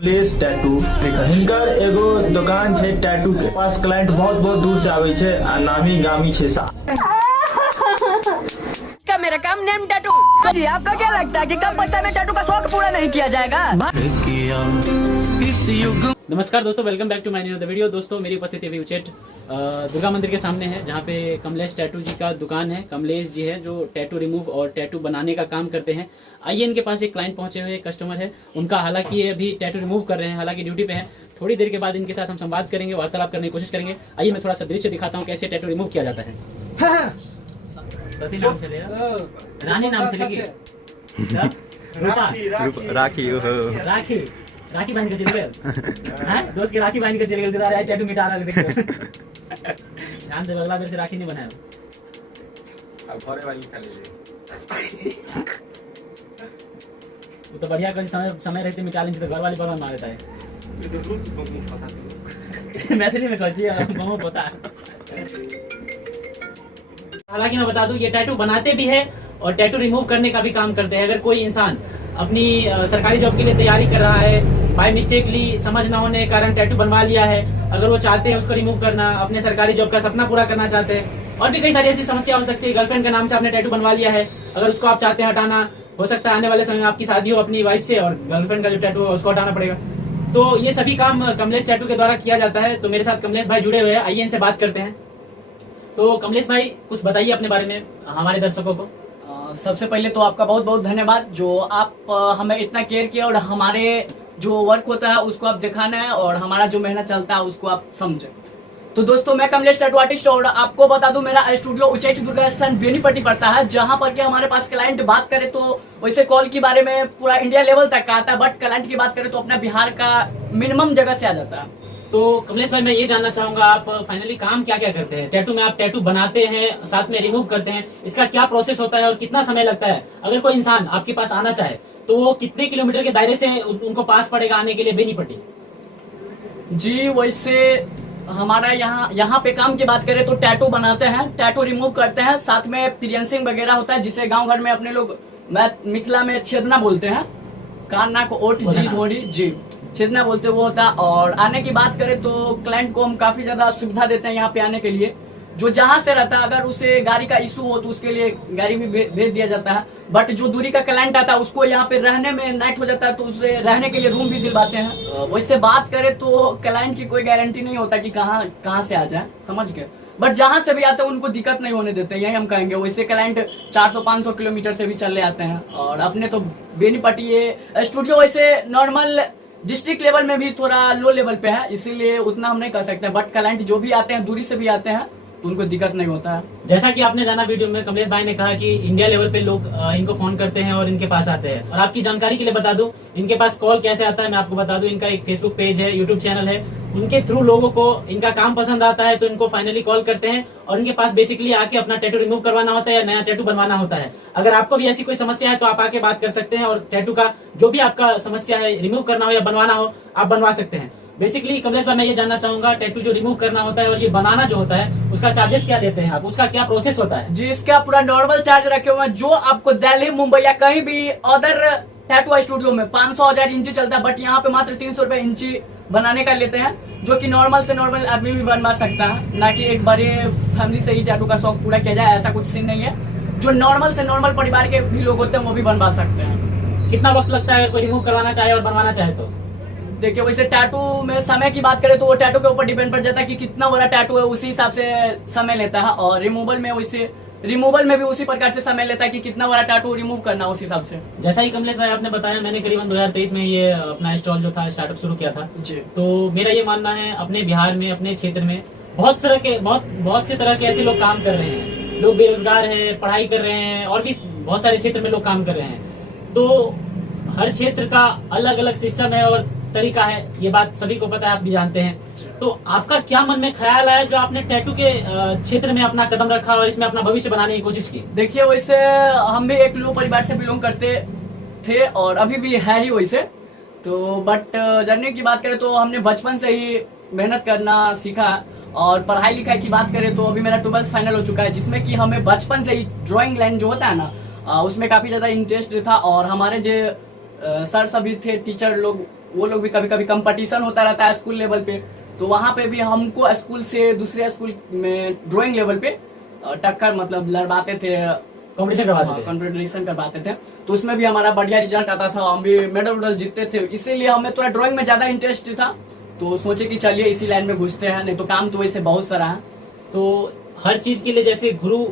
Kamlesh tattoo हिनकर एगो दुकान छे टैटू के पास क्लाइंट बहुत बहुत दूर से आवे छे आ नामी गामी छे सा क्या मेरा काम नेम टैटू जी। आपका क्या लगता है कि कम पैसा में टैटू का शौक पूरा नहीं किया जाएगा? नमस्कार दोस्तों, welcome back to my new video. दोस्तों मेरी उपस्थिति अभी उचेट दुर्गा मंदिर के सामने है, जहाँ पे कमलेश टैटू जी का दुकान है। कमलेश जी है जो टैटू रिमूव और टैटू बनाने का काम करते हैं। आइए इनके पास एक क्लाइंट पहुंचे हुए कस्टमर है उनका, हालांकि ये अभी टैटू रिमूव कर रहे हैं, हालांकि ड्यूटी पे हैं। थोड़ी देर के बाद इनके साथ हम संवाद करेंगे, वार्तालाप करने की कोशिश करेंगे। आइए मैं थोड़ा सा दृश्य दिखाता हूँ कैसे टैटू रिमूव किया जाता है। नाम चलेगा, रानी नाम चलेगी, राखी राखी राखी बहन का चले गए हैं, दोस्त की राखी बहन का चले गए, यार टैटू मिटा रहा है। देखो ध्यान से, अगला से राखी नहीं बनाया। अब घरे वाली खा लीजिए। वो तो बढ़िया कर समय रहते मिटा लेंगे, तो घर वाली पर मार देता है। मैथिली में कहती है बहुत होता है। हालांकि मैं बता दूं, ये टैटू बनाते भी है और टैटू रिमूव करने का भी काम करते हैं। अगर कोई इंसान अपनी सरकारी जॉब के लिए तैयारी कर रहा है, बाय मिस्टेकली समझ ना होने के कारण टैटू बनवा लिया है, अगर वो चाहते हैं उसको रिमूव करना, अपने सरकारी जॉब का सपना पूरा करना चाहते हैं, और भी कई सारी ऐसी समस्या हो सकती है। गर्लफ्रेंड के नाम से आपने टैटू बनवा लिया है, अगर उसको आप चाहते हैं हटाना, हो सकता है आने वाले समय में आपकी शादी हो अपनी वाइफ से और गर्लफ्रेंड का जो टैटू है उसको हटाना पड़ेगा। तो ये सभी काम कमलेश टैटू के द्वारा किया जाता है। तो मेरे साथ कमलेश भाई जुड़े हुए हैं, आइए इनसे बात करते हैं। तो कमलेश भाई कुछ बताइए अपने बारे में हमारे दर्शकों को। सबसे पहले तो आपका बहुत बहुत धन्यवाद जो आप हमें इतना केयर किया और हमारे जो वर्क होता है उसको आप दिखाना है और हमारा जो मेहनत चलता है उसको आप समझे। तो दोस्तों मैं कमलेश टैटू आर्टिस्ट और आपको बता दूं मेरा स्टूडियो उच्चैठ दुर्गा स्थान बेनीपट्टी पड़ता है, जहां पर कि हमारे पास क्लाइंट बात करे तो वैसे कॉल के बारे में पूरा इंडिया लेवल तक का आता है, बट क्लाइंट की बात करें तो अपना बिहार का मिनिमम जगह से आ जाता है। तो कमलेश भाई मैं ये जानना चाहूंगा, आप फाइनली काम क्या क्या करते हैं टैटू में? आप टैटू बनाते हैं, साथ में रिमूव करते हैं, इसका क्या प्रोसेस होता है और कितना समय लगता है? अगर कोई इंसान आपके पास आना चाहे तो वो कितने किलोमीटर के दायरे से उनको पास पड़ेगा आने के लिए बेनीपट्टी? जी वैसे हमारा यहाँ पे काम की बात करें तो टैटू बनाते हैं, टैटू रिमूव करते हैं, साथ में पियर्सिंग वगैरह होता है जिसे गांव घर में अपने लोग मिथिला में छेदना बोलते हैं, कान को ओट जी थोड़ी जी छेदना बोलते वो होता है। और आने की बात करें तो क्लाइंट को हम काफी ज्यादा सुविधा देते हैं यहाँ पे आने के लिए। जो जहाँ से रहता है अगर उसे गाड़ी का इशू हो तो उसके लिए गाड़ी भी भेज दिया जाता है, बट जो दूरी का क्लाइंट आता है उसको यहाँ पे रहने में नाइट हो जाता है तो उसे रहने के लिए रूम भी दिलवाते हैं। वैसे बात करें तो क्लाइंट की कोई गारंटी नहीं होता कि कहाँ से आ जाए, समझ गए, बट जहाँ से भी आते हैं उनको दिक्कत नहीं होने देते, यही हम कहेंगे। वैसे क्लाइंट 400-500 किलोमीटर से भी चले आते हैं और अपने तो बेनीपट्टी ये स्टूडियो वैसे नॉर्मल डिस्ट्रिक्ट लेवल में भी थोड़ा लो लेवल पे है, इसीलिए उतना हम नहीं कर सकते, बट क्लाइंट जो भी आते हैं दूरी से भी आते हैं तो उनको दिक्कत नहीं होता है। जैसा कि आपने जाना वीडियो में, कमलेश भाई ने कहा कि इंडिया लेवल पे लोग इनको फोन करते हैं और इनके पास आते हैं। और आपकी जानकारी के लिए बता दूं इनके पास कॉल कैसे आता है, मैं आपको बता दूं। इनका एक फेसबुक पेज है, यूट्यूब चैनल है, उनके थ्रू लोगों को इनका काम पसंद आता है तो इनको फाइनली कॉल करते हैं और इनके पास बेसिकली आके अपना टैटू रिमूव करवाना होता है या नया टैटू बनवाना होता है। अगर आपको भी ऐसी कोई समस्या है तो आप आके बात कर सकते हैं और टैटू का जो भी आपका समस्या है, रिमूव करना हो या बनवाना हो, आप बनवा सकते हैं। बेसिकली कमलेश भाई मैं ये जानना चाहूंगा, टैटू जो रिमूव करना होता है और ये बनाना जो होता है उसका चार्जेस क्या देते हैं आप? उसका क्या प्रोसेस होता है? जी इसका पूरा नॉर्मल चार्ज रखे हुए हैं, जो आपको दिल्ली मुंबई या कहीं भी अदर टैटू स्टूडियो में 500-1000 इंची चलता है, बट यहाँ पे मात्र 300 रुपए इंची बनाने का लेते हैं, जो कि नॉर्मल से नॉर्मल आदमी भी बनवा सकता है, ना कि एक बड़े फैमिली से ही टैटू का शौक पूरा किया जाए, ऐसा कुछ सीन नहीं है। जो नॉर्मल से नॉर्मल परिवार के भी लोग होते हैं वो भी बनवा सकते हैं। कितना वक्त लगता है अगर कोई रिमूव करवाना चाहे और बनवाना चाहे तो? देखिए वैसे टैटू में समय की बात करें तो वो टैटू के ऊपर डिपेंड पड़ जाता है कि कितना बड़ा टैटू है, उसी हिसाब से समय लेता है। और रिमूवल में भी उसी प्रकार से समय लेता है कि कितना बड़ा टैटू रिमूव करना, उस हिसाब से। जैसा ही कमलेश भाई आपने बताया, मैंने करीबन 2023 में ये अपना स्टॉल जो था स्टार्टअप शुरू किया था जी। तो मेरा ये मानना है अपने बिहार में, अपने क्षेत्र में बहुत से तरह के ऐसे लोग काम कर रहे हैं। लोग बेरोजगार हैं, पढ़ाई कर रहे हैं और भी बहुत सारे क्षेत्र में लोग काम कर रहे हैं। तो हर क्षेत्र का अलग अलग सिस्टम है और तरीका है, ये बात सभी को पता है, आप भी जानते हैं। तो आपका क्या मन में ख्याल आया जो आपने टैटू के क्षेत्र में अपना कदम रखा और इसमें अपना भविष्य बनाने की कोशिश की? देखिए वैसे हम भी एक लो परिवार से बिलोंग करते थे और अभी भी है ही वैसे, तो बट जर्नी की बात करें तो हमने बचपन से ही मेहनत करना सीखा। और पढ़ाई लिखाई की बात करें तो अभी मेरा 12th फाइनल हो चुका है, जिसमें कि हमें बचपन से ही ड्राइंग लाइन जो होता है ना उसमें काफी ज्यादा इंटरेस्ट था। और हमारे जो सर सभी थे, टीचर लोग वो लोग भी कभी कभी कंपटीशन होता रहता है स्कूल लेवल पे, तो वहाँ पे भी हमको स्कूल से दूसरे स्कूल में ड्राइंग लेवल पे टक्कर मतलब लड़वाते थे, कंपटीशन करवाते थे। तो उसमें भी हमारा बढ़िया रिजल्ट आता था, हम भी मेडल वेडल जीतते थे। इसीलिए हमें थोड़ा ड्राइंग में ज्यादा इंटरेस्ट था, तो सोचे कि चलिए इसी लाइन में घुसते हैं, नहीं तो काम तो वैसे बहुत सारा है। तो हर चीज के लिए जैसे गुरु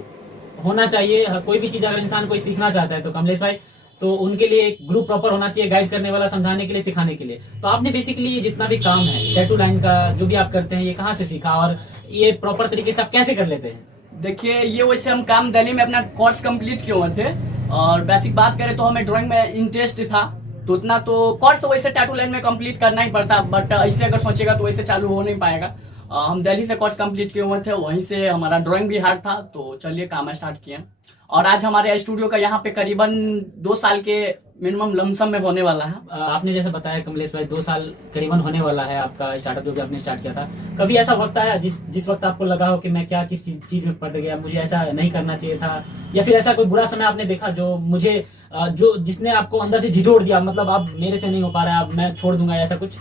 होना चाहिए, कोई भी चीज अगर इंसान कोई सीखना चाहता है तो कमलेश भाई, तो उनके लिए एक ग्रुप प्रॉपर होना चाहिए, गाइड करने वाला, समझाने के लिए, सिखाने के लिए। तो आपने बेसिकली ये जितना भी काम है टैटू लाइन का जो भी आप करते हैं, ये कहाँ से सीखा और ये प्रॉपर तरीके से आप कैसे कर लेते हैं? देखिए, ये वैसे हम काम दिल्ली में अपना कोर्स कंप्लीट किए हुए थे, और बेसिक बात करें तो हमें ड्राइंग में इंटरेस्ट था, तो उतना तो कोर्स वैसे टैटू लाइन में कंप्लीट करना ही पड़ता, बट ऐसे अगर सोचेगा तो वैसे चालू हो नहीं पाएगा। हम दिल्ली से कोर्स कंप्लीट किए हुए थे, वहीं से हमारा ड्राइंग भी हार्ड था, तो चलिए काम स्टार्ट किए। और आज हमारे स्टूडियो का यहाँ पे करीबन 2 साल के मिनिमम लमसम में होने वाला है। आपने जैसे बताया कमलेश भाई 2 साल करीबन होने वाला है आपका स्टार्टअप जो भी आपने स्टार्ट किया था। कभी ऐसा वक्त आया जिस वक्त आपको लगा हो कि मैं क्या किस चीज में पड़ गया, मुझे ऐसा नहीं करना चाहिए था, या फिर ऐसा कोई बुरा समय आपने देखा जो मुझे जिसने आपको अंदर से झिझोड़ दिया, मतलब अब मेरे से नहीं हो पा रहा है, अब मैं छोड़ दूंगा, ऐसा कुछ?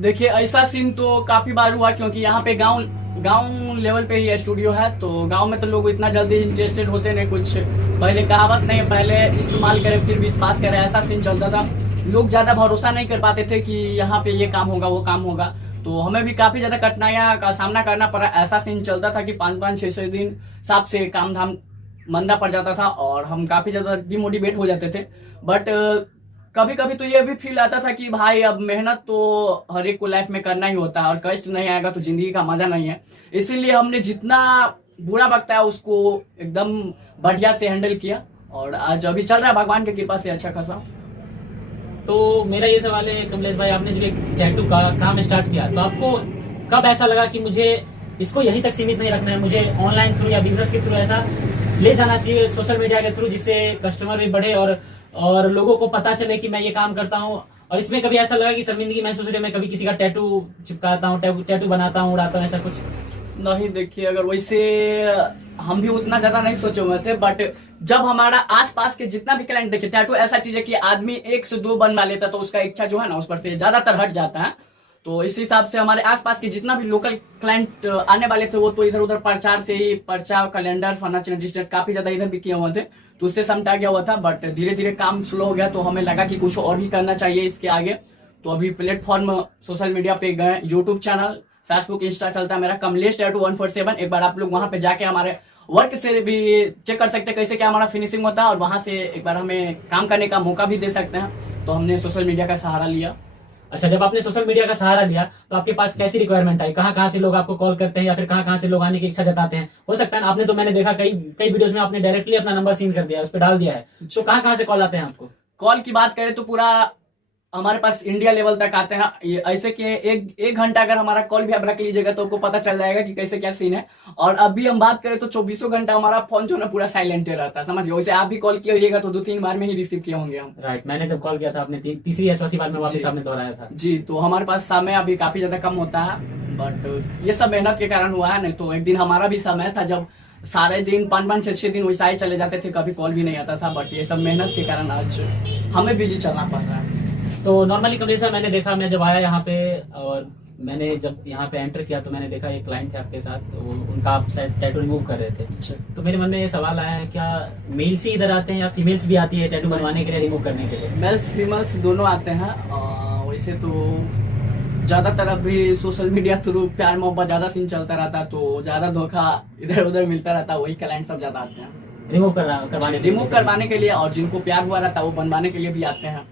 देखिए, ऐसा सीन तो काफी बार हुआ, क्योंकि यहाँ पे गांव लेवल पे ये स्टूडियो है, तो गांव में तो लोग इतना जल्दी इंटरेस्टेड होते नहीं, कुछ पहले कहावत नहीं, पहले इस्तेमाल करें फिर विश्वास करें, ऐसा सीन चलता था। लोग ज्यादा भरोसा नहीं कर पाते थे कि यहाँ पे ये काम होगा वो काम होगा, तो हमें भी काफी ज्यादा कठिनाइयां का सामना करना पड़ा। ऐसा सीन चलता था कि 5-5, 6-6 दिन साफ से काम धाम मंदा पड़ जाता था, और हम काफी ज्यादा डिमोटिवेट हो जाते थे। बट कभी कभी तो ये भी फील आता था कि भाई अब मेहनत तो हर एक को लाइफ में करना ही होता है, और कष्ट नहीं आएगा तो जिंदगी का मजा नहीं है। इसीलिए हमने जितना बुरा वक्त है उसको एकदम बढ़िया से हैंडल किया, और आज अभी चल रहा है भगवान की कृपा से अच्छा खासा। तो मेरा ये सवाल है कमलेश भाई, आपने जब एक टैटू का काम स्टार्ट किया तो आपको कब ऐसा लगा कि मुझे इसको यहीं तक सीमित नहीं रखना है, मुझे ऑनलाइन थ्रू या बिजनेस के थ्रू ऐसा ले जाना चाहिए, सोशल मीडिया के थ्रू, जिससे कस्टमर भी बढ़े और लोगों को पता चले कि मैं ये काम करता हूँ? और इसमें कभी ऐसा लगा कि शर्मिंदगी महसूस हो रही है, मैं कभी किसी का टैटू चिपकाता हूँ, टैटू बनाता हूँ, उड़ाता हूँ, ऐसा कुछ? नहीं, देखिए, अगर वैसे हम भी उतना ज्यादा नहीं सोचे हुए थे, बट जब हमारा आसपास के जितना भी क्लाइंट, देखिए टैटू ऐसा चीज है कि आदमी 1 से 2 बनवा लेता तो उसका इच्छा जो है ना उस पर से ज्यादातर हट जाता है। तो इस हिसाब से हमारे आसपास के जितना भी लोकल क्लाइंट आने वाले थे वो तो इधर उधर प्रचार से ही, पर्चा, कैलेंडर, फर्नीचर रजिस्टर काफी ज्यादा इधर भी किए हुए थे, तो उससे समटा गया हुआ था। बट धीरे धीरे काम स्लो हो गया, तो हमें लगा कि कुछ और भी करना चाहिए इसके आगे। तो अभी प्लेटफॉर्म सोशल मीडिया पे गए, यूट्यूब चैनल, फेसबुक, इंस्टा चलता है मेरा कमलेश टैटू 147। एक बार आप लोग वहां पे जाके हमारे वर्क से भी चेक कर सकते हैं कैसे क्या हमारा फिनिशिंग होता है, और वहां से एक बार हमें काम करने का मौका भी दे सकते हैं। तो हमने सोशल मीडिया का सहारा लिया। अच्छा, जब आपने सोशल मीडिया का सहारा लिया तो आपके पास कैसी रिक्वायरमेंट आई? कहाँ से लोग आपको कॉल करते हैं, या फिर कहाँ से लोग आने की इच्छा जताते हैं? हो सकता है आपने, तो मैंने देखा कई वीडियोस में आपने डायरेक्टली अपना नंबर सीन कर दिया, उस पर डाल दिया है, तो कहाँ से कॉल आते हैं आपको? कॉल की बात करें तो पूरा हमारे पास इंडिया लेवल तक आते हैं। ये ऐसे कि एक घंटा अगर हमारा कॉल भी आप रख लीजिएगा तो आपको पता चल जाएगा कि कैसे क्या सीन है। और अभी हम बात करें तो 24 घंटा हमारा फोन जो है पूरा साइलेंट रहता है, समझिए। वैसे आप भी कॉल किए होइएगा तो 2-3 बार में ही रिसीव किए होंगे हम। राइट, मैंने जब कॉल किया था आपने तीसरी या चौथी बार में वापस आपने दोहराया था जी। तो हमारे पास समय अभी काफी ज्यादा कम होता है, बट ये सब मेहनत के कारण हुआ है। नहीं तो एक दिन हमारा भी समय था जब सारे दिन 5-5, 6-6 दिन वैसा ही चले जाते थे, कभी कॉल भी नहीं आता था। बट ये सब मेहनत के कारण आज हमें बिजी चलना पड़ रहा है। तो नॉर्मली कमलेश भाई, मैंने देखा, मैं जब आया यहाँ पे और मैंने जब यहाँ पे एंटर किया तो मैंने देखा एक क्लाइंट थे आपके साथ, तो उनका आप शायद टैटू रिमूव कर रहे थे। तो मेरे मन में ये सवाल आया है, क्या मेल्स ही इधर आते हैं या फीमेल्स भी आती है टैटू बनवाने के लिए, रिमूव करने के लिए? मेल्स फीमेल्स दोनों आते हैं। वैसे तो ज्यादातर अभी सोशल मीडिया थ्रू प्यार मोहब्बत ज्यादा सीन चलता रहता है, तो ज्यादा धोखा इधर उधर मिलता रहता है, वही क्लाइंट सब ज्यादा आते हैं रिमूव करवाने के लिए। और जिनको प्यार हुआ रहता है वो बनवाने के लिए भी आते हैं।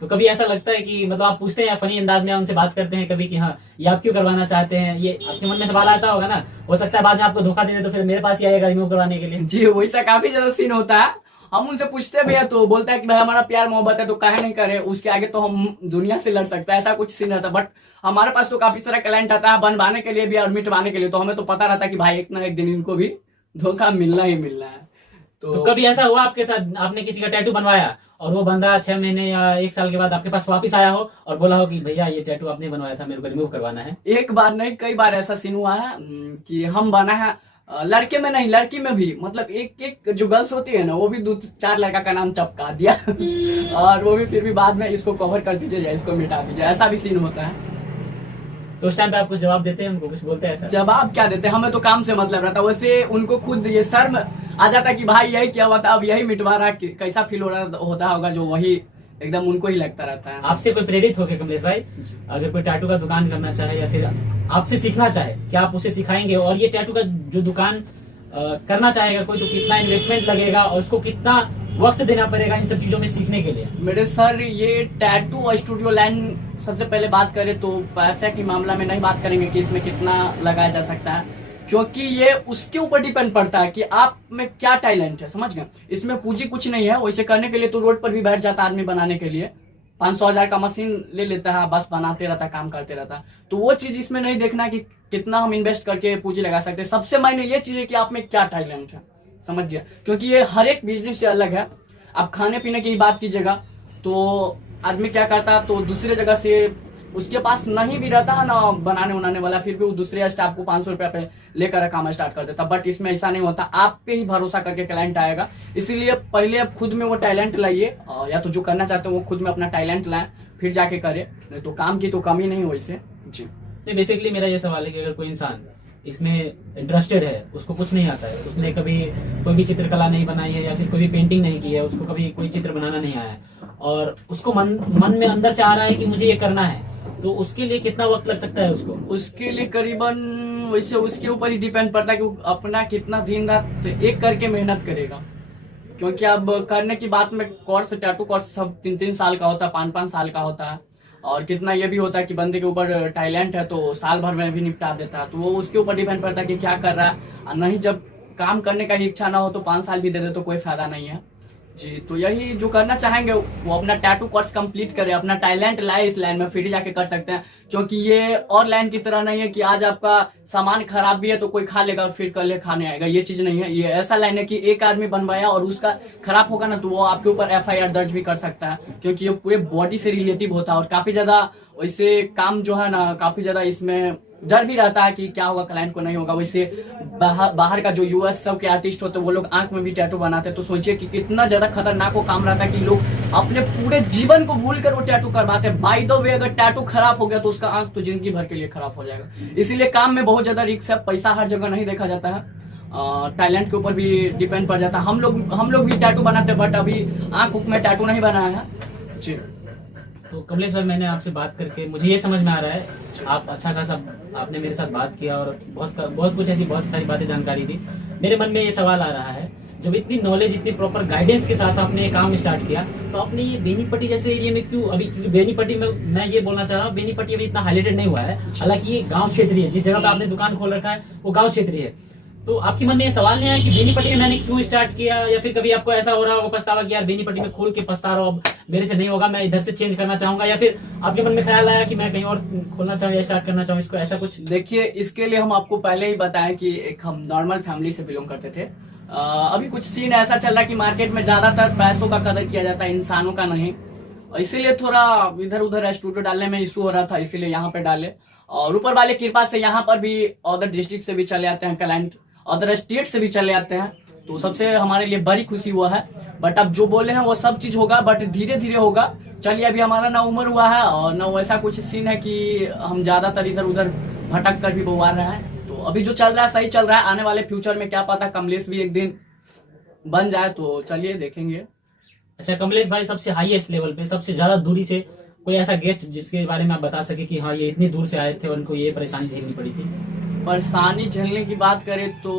तो कभी ऐसा लगता है कि मतलब आप पूछते हैं या फनी अंदाज में उनसे बात करते हैं कभी कि हाँ ये आप क्यों करवाना चाहते हैं, ये आपके मन में सवाल आता होगा ना? हो सकता है बाद में आपको धोखा दे दे तो फिर मेरे पास ही आएगा रिमूव करवाने के लिए। जी, वैसा काफी ज्यादा सीन होता है। हम उनसे पूछते भी है तो बोलता है कि भाई हमारा प्यार मोहब्बत है तो काहे नहीं करे, उसके आगे तो हम दुनिया से लड़ सकते हैं, ऐसा कुछ सीन रहता है। बट हमारे पास तो काफी सारा क्लाइंट आता है बनवाने के लिए भी और मिटवाने के लिए, तो हमें तो पता रहता है कि भाई एक ना एक दिन इनको भी धोखा मिलना ही मिलना है। तो कभी ऐसा हुआ आपके साथ, आपने किसी का टैटू बनवाया और वो बंदा 6 महीने या 1 साल के बाद आपके पास वापस आया हो और बोला हो कि भैया ये टैटू आपने बनवाया था, मेरे को रिमूव करवाना है? एक बार नहीं, कई बार ऐसा सीन हुआ है कि हम बना है लड़के में नहीं, लड़की में भी, मतलब एक एक जो गर्ल्स होती है ना, वो भी 2-4 लड़का का नाम चपका दिया और वो भी फिर भी बाद में इसको कवर कर दीजिए या इसको मिटा दीजिए, ऐसा भी सीन होता है। तो उस टाइम पे आप कुछ जवाब देते हैं उनको, कुछ बोलते हैं ऐसा? जवाब क्या देते हैं, हमें तो काम से मतलब रहता है। वैसे उनको खुद ये शर्म आ जाता कि भाई यही क्या हुआ था, अब यही मिटवा रहा, कैसा फील होता होगा, जो वही एकदम उनको ही लगता रहता है। आपसे कोई प्रेरित होके कमलेश भाई अगर कोई टैटू का दुकान करना चाहे या फिर आपसे सीखना चाहे, क्या आप उसे सिखाएंगे? और ये टैटू का जो दुकान करना चाहेगा कोई, तो कितना इन्वेस्टमेंट लगेगा और उसको कितना वक्त देना पड़ेगा इन सब चीजों में सीखने के लिए? मेरे सर, ये टैटू स्टूडियो लाइन, सबसे पहले बात करें तो पैसे की मामला में नहीं बात करेंगे कि इसमें कितना लगाया जा सकता है, क्योंकि ये उसके ऊपर डिपेंड पड़ता है कि आप में क्या टैलेंट है, समझ गए। इसमें पूंजी कुछ नहीं है, वैसे करने के लिए तो रोड पर भी बैठ जाता आदमी बनाने के लिए, 500,000 का मशीन ले लेता है, बस बनाते रहता, काम करते रहता। तो वो चीज इसमें नहीं देखना कि कितना हम इन्वेस्ट करके पूंजी लगा सकते हैं। सबसे मायने ये चीज है कि आप में क्या टैलेंट है, समझ गया। क्योंकि ये हर एक बिजनेस से अलग है। आप खाने पीने की बात कीजिएगा तो आदमी क्या करता है, तो दूसरे जगह से उसके पास नहीं भी रहता है ना बनाने उनाने वाला, फिर भी वो दूसरे स्टाफ को 500 रुपया पे लेकर काम स्टार्ट कर देता। बट इसमें ऐसा नहीं होता, आप पे ही भरोसा करके क्लाइंट आएगा। इसीलिए पहले आप खुद में वो टैलेंट लाइए, या तो जो करना चाहते हो वो खुद में अपना टैलेंट लाएं, फिर जाके करे, नहीं तो काम की तो कमी नहीं हो इससे जी। नहीं, बेसिकली मेरा ये सवाल है कि अगर कोई इंसान इसमें इंटरेस्टेड है, उसको कुछ नहीं आता है, उसने कभी कोई भी चित्रकला नहीं बनाई है या फिर कोई भी पेंटिंग नहीं की है, उसको कभी कोई चित्र बनाना नहीं आया है और उसको मन में अंदर से आ रहा है कि मुझे ये करना है, तो उसके लिए कितना वक्त लग सकता है उसको? उसके लिए करीबन, वैसे उसके ऊपर ही डिपेंड पड़ता है कि वो अपना कितना दिन रात एक करके मेहनत करेगा। क्योंकि अब करने की बात में कोर्स, टैटू कोर्स सब 3-3 साल का होता है, 5-5 साल का होता है। और कितना ये भी होता है कि बंदे के ऊपर टैलेंट है तो साल भर में भी निपटा देता है। तो वो उसके ऊपर डिपेंड पड़ता है कि क्या कर रहा है। नहीं, जब काम करने का ही इच्छा ना हो तो 5 साल भी दे दे तो कोई फायदा नहीं है जी। तो यही जो करना चाहेंगे वो अपना टैटू कोर्स कंप्लीट करे, अपना टैलेंट लाए इस लाइन में, फिर जाके कर सकते हैं। क्योंकि ये और लाइन की तरह नहीं है कि आज आपका सामान खराब भी है तो कोई खा लेगा और फिर कल खाने आएगा, ये चीज नहीं है। ये ऐसा लाइन है कि एक आदमी बनवाया और उसका खराब होगा ना तो वो आपके ऊपर FIR दर्ज भी कर सकता है, क्योंकि ये पूरे बॉडी से रिलेटिव होता है। और काफी ज्यादा वैसे काम जो है ना, काफी ज्यादा इसमें डर भी रहता है कि क्या होगा, क्लाइंट को नहीं होगा। वैसे बाहर का जो US सब के आर्टिस्ट होते हैं वो लोग आंख में भी टैटू बनाते हैं, तो सोचिए कि कितना ज्यादा खतरनाक वो काम रहता है कि लोग अपने पूरे जीवन को भूल कर वो टैटू करवाते हैं। बाय द वे, अगर टैटू खराब हो गया तो उसका आंख तो जिंदगी भर के लिए खराब हो जाएगा। इसीलिए काम में बहुत ज्यादा रिस्क है, पैसा हर जगह नहीं देखा जाता है, टैलेंट के ऊपर भी डिपेंड पड़ जाता है। हम लोग भी टैटू बनाते हैं, बट अभी आंख उख में टैटू नहीं बनाया है जी। तो कमलेश भाई, मैंने आपसे बात करके मुझे ये समझ में आ रहा है, आप अच्छा खासा आपने मेरे साथ बात किया और बहुत कुछ ऐसी बहुत सारी बातें जानकारी दी। मेरे मन में ये सवाल आ रहा है, जब इतनी नॉलेज, इतनी प्रॉपर गाइडेंस के साथ आपने ये काम स्टार्ट किया, तो आपने ये बेनीपट्टी जैसे एरिया में क्यों अभी, क्योंकि बेनीपट्टी में मैं ये बोलना चाह रहा हूँ, बेनीपट्टी अभी इतना हाईलाइटेड नहीं हुआ है, हालांकि ये गाँव क्षेत्रीय है, जिस जगह पे आपने दुकान खोल रखा है वो गाँव क्षेत्रीय है। तो आपके मन में ये सवाल नहीं आया कि बेनीपट्टी में मैंने क्यों स्टार्ट किया, या फिर कभी आपको ऐसा हो रहा होगा पछतावा कि यार बेनीपट्टी में खोल के पछता रहा हूँ, अब मेरे से नहीं होगा, मैं इधर से चेंज करना चाहूंगा, या फिर आपके मन में ख्याल आया कि मैं कहीं और खोलना चाहूँ या स्टार्ट करना चाहूँ इसको, ऐसा कुछ? देखिए, इसके लिए हम आपको पहले ही बताएं कि एक हम नॉर्मल फैमिली से बिलोंग करते थे। अभी कुछ सीन ऐसा चल रहा है कि मार्केट में ज्यादातर पैसों का कदर किया जाता है, इंसानों का नहीं। इसीलिए थोड़ा इधर उधर स्टूडियो डालने में इशू हो रहा था, इसीलिए यहाँ पे डाले। और ऊपर वाले कृपा से यहाँ पर भी अदर डिस्ट्रिक्ट से भी चले आते हैं क्लाइंट, अदर स्टेट से भी चले आते हैं, तो सबसे हमारे लिए बड़ी खुशी हुआ है। बट अब जो बोले हैं वो सब चीज होगा, बट धीरे धीरे होगा। चलिए, अभी हमारा ना उम्र हुआ है और ना वैसा कुछ सीन है कि हम ज्यादातर इधर उधर भटक कर भी बोवार रहे हैं। तो अभी जो चल रहा है सही चल रहा है। आने वाले फ्यूचर में क्या पता कमलेश भी एक दिन बन जाए, तो चलिए देखेंगे। अच्छा कमलेश भाई, सबसे हाईएस्ट लेवल पे, सबसे ज्यादा दूरी से कोई ऐसा गेस्ट जिसके बारे में आप बता सके कि हाँ ये इतनी दूर से आए थे और उनको ये परेशानी झेलनी पड़ी थी? परेशानी झेलने की बात करें तो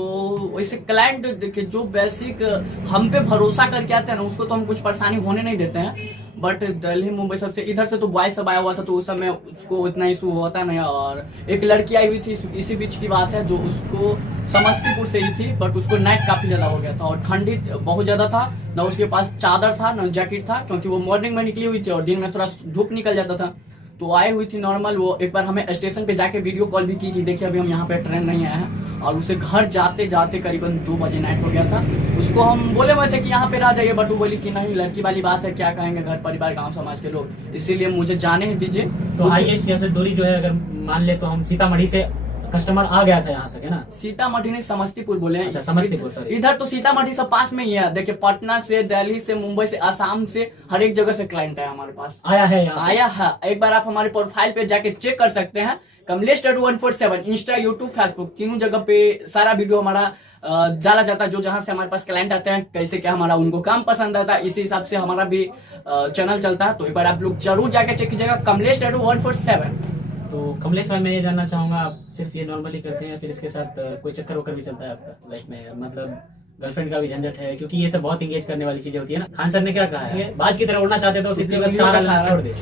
वैसे क्लाइंट देखिए, जो बेसिक हम पे भरोसा करके आते हैं ना, उसको तो हम कुछ परेशानी होने नहीं देते हैं। बट दिल्ली मुंबई सबसे इधर से तो बॉय सब आया हुआ था, तो उस समय उसको इतना इशू होता नहीं। और एक लड़की आई हुई थी, इसी बीच की बात है, जो उसको समस्तीपुर से ही थी, बट उसको नाइट काफी ज्यादा हो गया था और ठंडी बहुत ज्यादा था, ना उसके पास चादर था ना जैकेट था, क्योंकि वो मॉर्निंग में निकली हुई थी और दिन में थोड़ा धूप निकल जाता था। तो आई हुई थी नॉर्मल। वो एक बार हमें स्टेशन पे जाके वीडियो कॉल भी की कि देखिए अभी हम यहाँ पे ट्रेन नहीं आया है, और उसे घर जाते जाते करीबन 2 बजे नाइट हो गया था। उसको हम बोले हुए थे कि यहाँ पे रह जाइए, बट वो बोली कि नहीं, लड़की वाली बात है, क्या कहेंगे घर परिवार गांव समाज के लोग, इसीलिए मुझे जाने ही दीजिए। तो हाईएस्ट दूरी जो है, अगर मान ले तो हम सीतामढ़ी से कस्टमर आ गया था यहाँ तक, है ना? सीतामढ़ी नहीं, समस्तीपुर बोले हैं। अच्छा, समस्तीपुर, सॉरी। इधर तो सीतामढ़ी से पास में ही है। देखिए, पटना से, दिल्ली से, मुंबई से, आसाम से, हर एक जगह से क्लाइंट है हमारे पास। आया है यहाँ पे? आया है। एक बार आप हमारे प्रोफाइल पे जाके चेक कर सकते हैं। Kamlesh tattoo 147 Insta, YouTube, Facebook, तीनों जगह पे सारा वीडियो हमारा डाला जाता है। जो जहां से हमारे पास क्लाइंट आते हैं, कैसे क्या हमारा उनको काम पसंद आता है, इसी हिसाब से हमारा भी चैनल चलता है। तो एक बार आप लोग जरूर जाके चेक कीजिएगा, कमलेश टैटू 147। तो कमलेश भाई, मैं ये जानना चाहूंगा, आप सिर्फ ये नॉर्मली करते हैं या फिर इसके साथ कोई चक्कर वक्कर भी चलता है आपका लाइफ में? मतलब गर्लफ्रेंड का भी झंझट है? क्योंकि ये सब बहुत इंगेज करने वाली चीजें होती है ना। खान सर ने क्या कहा है, बाज की तरह उड़ना चाहते तो तितलियों का सहारा छोड़ दे।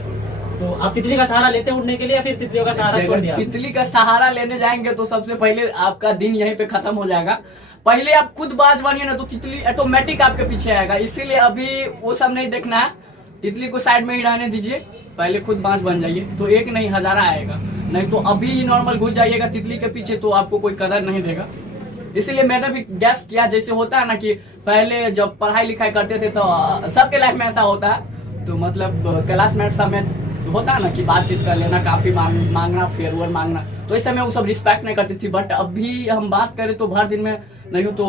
तो आप तितली का सहारा लेते उड़ने के लिए या फिर तितलियों का सहारा छोड़ दिया? तितली का सहारा लेने जाएंगे तो सबसे पहले आपका दिन यहीं पे खत्म हो जाएगा। पहले आप खुद बाज बनिए ना, तो तितली ऑटोमेटिक आपके पीछे आएगा। इसीलिए अभी वो सब नहीं देखना है, तितली को साइड में ही रहने दीजिए। पहले खुद बाज बन जाइए तो एक नहीं हजारा आएगा। नहीं तो अभी नॉर्मल घुस जाइएगा तितली के पीछे तो आपको कोई कदर नहीं देगा। इसीलिए मैंने भी गैस किया, जैसे होता है ना कि पहले जब पढ़ाई लिखाई करते थे तो सबके लाइफ में ऐसा होता है। तो मतलब क्लासमेट समेत होता है ना कि बातचीत कर लेना, काफी मांगना, फेयरवेल मांगना, तो इस समय वो सब रिस्पेक्ट नहीं करती थी। बट अभी हम बात करें तो भर दिन में नहीं हो तो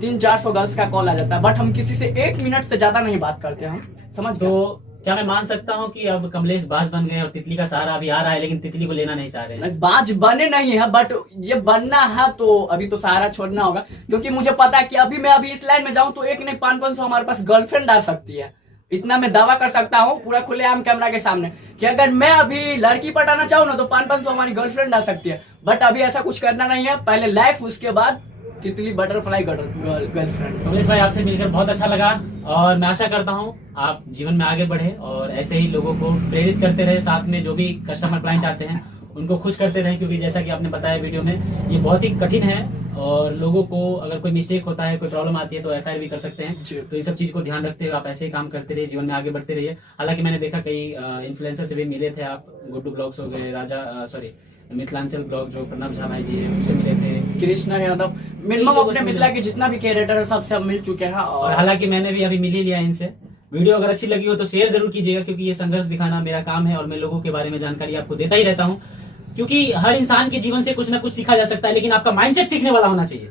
300-400 गर्ल्स का कॉल आ जाता है। बट हम किसी से 1 मिनट से ज्यादा नहीं बात करते हम, समझ। तो क्या मैं मान सकता हूँ कि अब कमलेश बाज बन गए और तितली का सहारा अभी आ रहा है, लेकिन तितली को लेना नहीं चाह रहे? बाज बने नहीं है, बट ये बनना है तो अभी तो सहारा छोड़ना होगा। क्योंकि मुझे पता है कि अभी मैं इस लाइन में जाऊं तो एक नहीं 500 हमारे पास गर्लफ्रेंड आ सकती है। इतना मैं दावा कर सकता हूँ पूरा खुलेआम कैमरा के सामने कि अगर मैं अभी लड़की पटाना चाहूँ ना तो 500 हमारी गर्लफ्रेंड आ सकती है। बट अभी ऐसा कुछ करना नहीं है, पहले लाइफ, उसके बाद तितली, बटरफ्लाई, गर्लफ्रेंड। कमलेश भाई, आपसे मिलकर बहुत अच्छा लगा और मैं आशा करता हूँ आप जीवन में आगे बढ़े और ऐसे ही लोगों को प्रेरित करते रहे। साथ में जो भी कस्टमर क्लाइंट आते हैं उनको खुश करते रहे, क्योंकि जैसा कि आपने बताया वीडियो में, ये बहुत ही कठिन है और लोगों को अगर कोई मिस्टेक होता है, कोई प्रॉब्लम आती है तो एफआईआर भी कर सकते हैं। तो ये सब चीज को ध्यान रखते हुए आप ऐसे ही काम करते रहिए, जीवन में आगे बढ़ते रहिए। हालांकि मैंने देखा कई इन्फ्लुएंसर से भी मिले थे आप, गुड्डू ब्लॉग्स हो गए, मिथिलांचल ब्लॉग जो प्रणव झा भाई जी हैं उनसे मिले थे, कृष्णा यादव, मिनिमम अपने मिथिला के जितना भी क्रिएटर है सबसे मिल चुके हैं। और हालांकि मैंने भी अभी मिल ही लिया इनसे। वीडियो अगर अच्छी लगी हो तो शेयर जरूर कीजिएगा, क्योंकि ये संघर्ष दिखाना मेरा काम है और मैं लोगों के बारे में जानकारी आपको देता ही रहता हूँ। क्योंकि हर इंसान के जीवन से कुछ ना कुछ सीखा जा सकता है, लेकिन आपका माइंडसेट सीखने वाला होना चाहिए।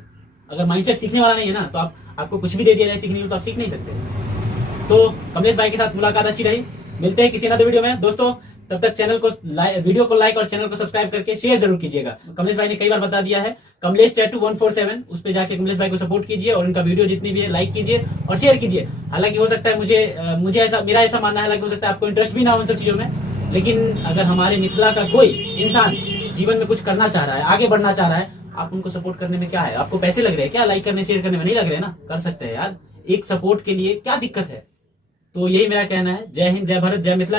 अगर माइंडसेट सीखने वाला नहीं है ना तो आपको कुछ भी दे दिया जाए सीखने को तो आप सीख नहीं सकते। तो कमलेश भाई के साथ मुलाकात अच्छी रही, मिलते हैं किसी नए वीडियो में दोस्तों। तब तक चैनल को वीडियो को लाइक और चैनल को सब्सक्राइब करके शेयर जरूर कीजिएगा। कमलेश भाई ने कई बार बता दिया है, कमलेश टैटू 147, उस पे जाके कमलेश भाई को सपोर्ट कीजिए और उनका वीडियो जितनी भी है लाइक कीजिए और शेयर कीजिए। हालांकि हो सकता है मुझे ऐसा, मेरा ऐसा मानना है, हालांकि हो सकता है आपको इंटरेस्ट भी ना हो उन सब चीजों में, लेकिन अगर हमारे मिथिला का कोई इंसान जीवन में कुछ करना चाह रहा है, आगे बढ़ना चाह रहा है, आप उनको सपोर्ट करने में क्या है? आपको पैसे लग रहे हैं क्या लाइक करने शेयर करने में? नहीं लग रहे ना, कर सकते हैं यार। एक सपोर्ट के लिए क्या दिक्कत है? तो यही मेरा कहना है। जय हिंद, जय भारत, जय मिथिला।